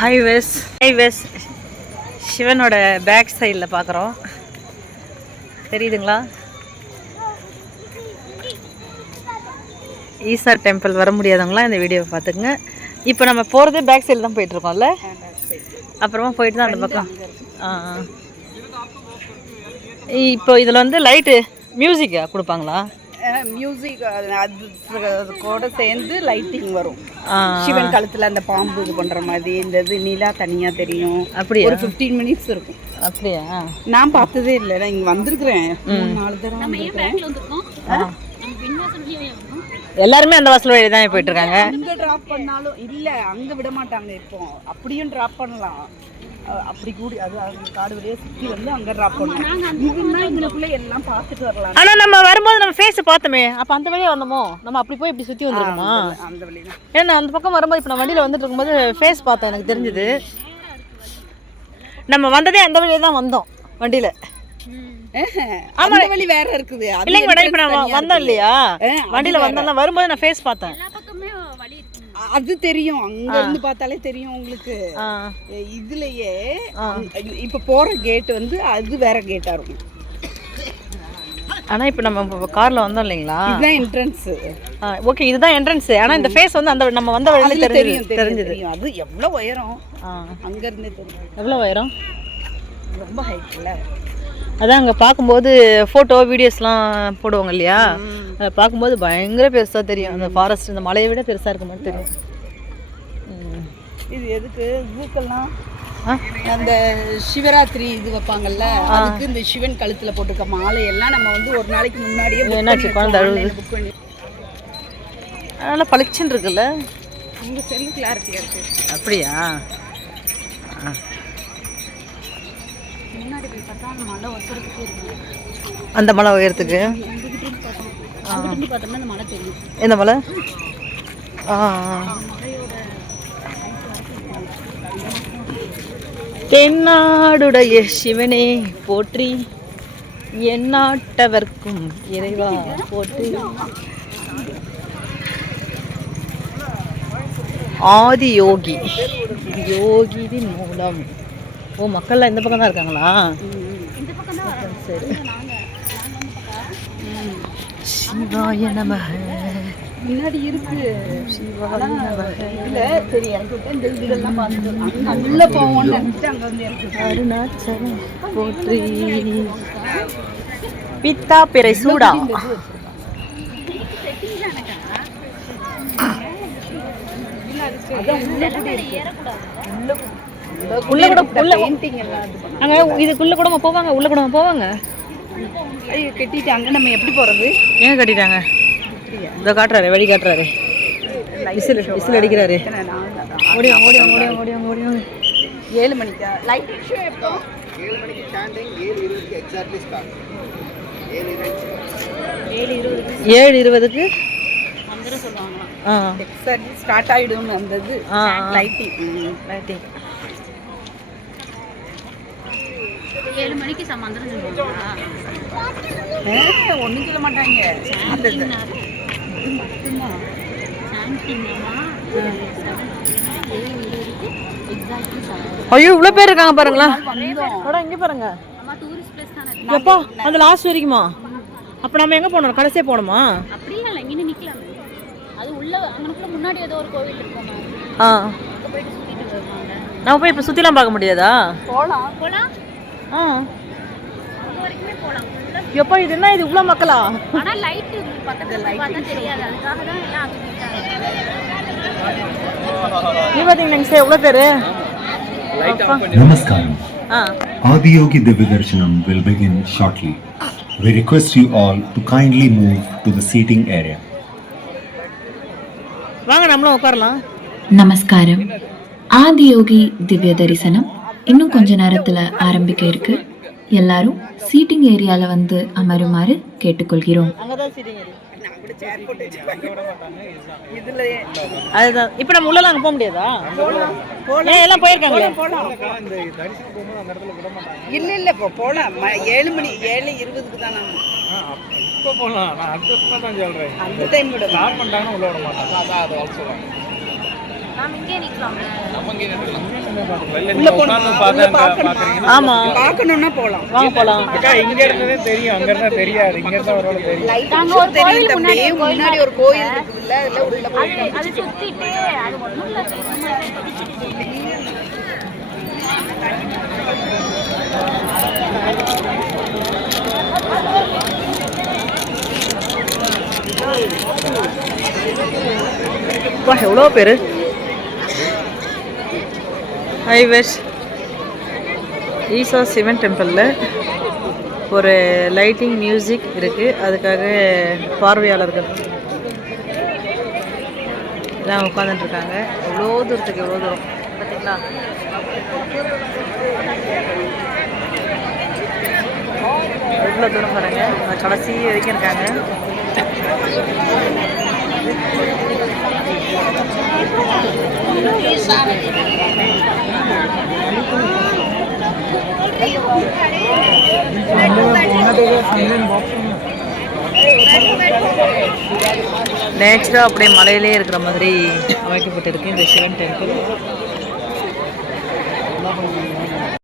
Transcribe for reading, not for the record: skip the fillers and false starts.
Highways சிவனோட back சைடில் பார்க்குறோம். தெரியுதுங்களா? ஈசா டெம்பிள் வர முடியாதவங்களாம் இந்த வீடியோவை பார்த்துக்குங்க. இப்போ நம்ம போகிறது பேக் சைடில் தான் போயிட்டுருக்கோம்ல. அப்புறமா போயிட்டு தான் அந்த பக்கம். இப்போ இதில் வந்து லைட்டு மியூசிக் கொடுப்பாங்களா? மியூசிக் அது கூட சேர்ந்து லைட்டிங் வரும். சிவன் கழுத்தில் அந்த பாம்பு இது பண்ணுற மாதிரி இந்த இது நிலா தனியாக தெரியும். அப்படியே ஒரு 15 மினிட்ஸ் இருக்கும். அப்படியா? நான் பார்த்ததே இல்லை. நான் இங்கே வந்திருக்கிறேன் 4 தடவை வந்திருக்கிறேன். எல்லாருமே அந்த வாசல் வழி தான் போயிட்டு இருக்காங்க. அங்கே ட்ராப் பண்ணாலும் இல்லை, அங்கே விட மாட்டாங்க. இப்போ அப்படியும் ட்ராப் பண்ணலாம். அப்படி கூடி அது காடு வழியாக சுற்றி வந்து அங்கே ட்ராப் பண்ணலாம். இதுக்குள்ளே எல்லாம் பார்த்துட்டு வரலாம். ஆனால் நம்ம வரும்போது நம்ம ஃபேஸ் பார்த்தோமே, அப்போ அந்த வழியாக வந்தோமோ? நம்ம அப்படி போய் இப்படி சுற்றி வந்துருக்கோமா? அந்த வழி தான். ஏன்னா அந்த பக்கம் வரும்போது இப்போ நான் வண்டியில் வந்துட்டு இருக்கும்போது ஃபேஸ் பார்த்தேன், எனக்கு தெரிஞ்சுது. நம்ம வந்ததே அந்த வழியாக தான் வந்தோம் வண்டியில். ஆமா, வழி வேற இருக்குது. இல்லைங்க மேடம், இப்போ நான் வந்தோம் இல்லையா வண்டியில் வந்தோம்னா, வரும்போது நான் ஃபேஸ் பார்த்தேன். அது தெரியும், அங்க இருந்து பார்த்தாலே தெரியும் உங்களுக்கு. இதுலயே இப்ப போற கேட் வந்து அது வேற கேட்டா இருக்கும். ஆனா இப்போ நம்ம கார்ல வந்தோம் இல்லைங்களா, இதுதான் என்ட்ரன்ஸ். ஓகே, இதுதான் என்ட்ரன்ஸ். ஆனா இந்த ஃபேஸ் வந்து அந்த நம்ம வந்த வழியில தெரிஞ்சது. அது எவ்வளவு உயரம், அங்க இருந்தே தெரியும். எவ்வளவு உயரம், ரொம்ப ஹைட் இல்ல. அதான் அங்கே பார்க்கும்போது ஃபோட்டோ வீடியோஸ்லாம் போடுவாங்க இல்லையா, அதை பார்க்கும்போது பயங்கர பெருசாக தெரியும். அந்த ஃபாரஸ்ட் இந்த மலையை விட பெருசாக இருக்க மாதிரி தெரியும். இது எதுக்கு ஜூக்கெல்லாம் அந்த சிவராத்திரி இது வைப்பாங்கல்ல, அதுக்கு இந்த சிவன் கழுத்தில் போட்டிருக்க மாலையெல்லாம் நம்ம வந்து ஒரு நாளைக்கு முன்னாடியே என்னாச்சு குழந்தை புக் பண்ணி அதனால் பளிச்சுன்னு இருக்குல்ல. உங்கள் செல்லு கிளாரிட்டியாக இருக்குது. அப்படியா? முன்னாடி போய் பார்த்தா அந்த மலை ஒசரத்துக்கு இருக்கு. அந்த மலை உயரத்துக்கு பார்த்தோம்னா அந்த மலை தெரியும். எந்த மலை? தென்னாடுடைய சிவனே போற்றி, எந்நாட்டவர்க்கும் இறைவா போற்றி. ஆதி யோகி, யோகியின் மூலம். ஓ, மக்கள்லாம் இந்த பக்கம் தான் இருக்காங்களா? சரி. சிவாய நமஹ முன்னாடி இருக்கு. சிவாய நமஹ இல்ல, சரி எனக்கு இந்த இதெல்லாம் பார்த்துட்டு நல்ல போவோம்னு நினைச்சிட்டு அங்க வந்து இருக்கு. அருணாச்சலம் போற்றி, பித்தா பிறை சூடா. உள்ள கூட பெயிண்டிங் எல்லாம் அங்க இதுக்குள்ள கூட போவாங்க, உள்ள கூட போவாங்க. ஐயோ, கட்டிட்டாங்க. நம்ம எப்படி போறது? ஏன் கட்டிட்டாங்க? இதோ காட்டுறாரு, வழி காட்டுறாரு. விசில் அடிக்கிறாரு. ஓடியாங்க ஓடியாங்க ஓடியாங்க ஓடியாங்க ஓடியாங்க. 7 மணிக்கா லைட் ஷோ? எப்போ? 7 மணிக்கு ஸ்டாண்டிங், 7:20க்கு எக்ஸாக்ட்லி ஸ்டார்ட். 7:20க்கு வந்துற சொல்லுவாங்க. எக்ஸாக்ட்லி ஸ்டார்ட் ஆயிடும் அந்த இது லைட்டிங். 7 மணிக்கு சமாந்தரம் சொல்லுவாங்களா? ஒன்றும் சொல்ல மாட்டாங்க. ஐயோ, இவ்வளோ பேர் இருக்காங்க பாருங்களா. இங்கே பாருங்க. எப்பா அந்த லாஸ்ட் வரைக்குமா? அப்போ நம்ம எங்கே போனோம்? கடைசியாக போகணுமா? அப்படியே இல்லை, இங்கே நிற்கலாம். அது உள்ள அங்கனுக்குள்ள முன்னாடி ஏதோ ஒரு கோவில் இருக்கும். நம்ம போய் இப்போ சுற்றிலாம் பார்க்க முடியாதா? போகலாம். எப்பா இது என்ன, இது இவ்வளோ மக்களா? ஆனால் லைட்டு பக்கத்தில் பார்த்தா தெரியாது, அதுக்காக தான் எல்லாம் நீ பார்த்தீங்கன்னா எவ்வளோ பேர். Namaskaram. Adiyogi Divya Darshanam will begin shortly. We request you all to kindly move to the seating area. வாங்க நம்மளும் உட்காரலாம். நமஸ்காரம். ஆதியோகி திவ்ய தரிசனம் இன்னும் கொஞ்ச நேரத்தில் ஆரம்பிக்க இருக்கு. எல்லாரும் சீட்டிங் ஏரியாவில் வந்து அமருமாறு கேட்டுக்கொள்கிறோம். அதுதான். இப்போ நம்ம உள்ளலாம் அங்கே போக முடியாதா? எல்லாம் போயிருக்காங்களே. இல்லை இல்லை, இப்போ போகலாம். 7 மணி 7:20க்கு தான். நான் இப்போ போகலாம். நான் அந்த டைம் விட ஸ்டார்ட் பண்ணிட்டாங்கன்னா உள்ள விட மாட்டாங்க. அதான் அது ஆல்சோ உள்ள போகணும். ஆமா பார்க்கணும்னா போலாம். வாங்க போலாம். இங்க இருந்ததே தெரியும், அங்க இருந்தா தெரியாது. இங்க இருந்தா ஒரு தெரியும். லைட்டா தெரியும் தம்பி. முன்னாடி ஒரு கோயில் இருக்குல்ல, அதுல உள்ள போய் அது சுத்திட்டு அது ஒண்ணும் இல்ல. வா எவ்வளோ பேர். ஹைவேஸ் ஈசா சிவன் டெம்பிளில் ஒரு லைட்டிங் மியூசிக் இருக்குது. அதுக்காக பார்வையாளர்கள் எல்லாம் உட்காந்துட்டுருக்காங்க. எவ்வளோ தூரத்துக்கு எவ்வளோ தூரம் பார்த்தீங்களா? எவ்வளோ தூரம் பாருங்க. அந்த கடைசி வரைக்கும் இருக்காங்க. நேச்சுரலாக அப்படியே மலையிலே இருக்கிற மாதிரி அமைக்கப்பட்டிருக்கு இந்த சிவன் டெம்பிள்.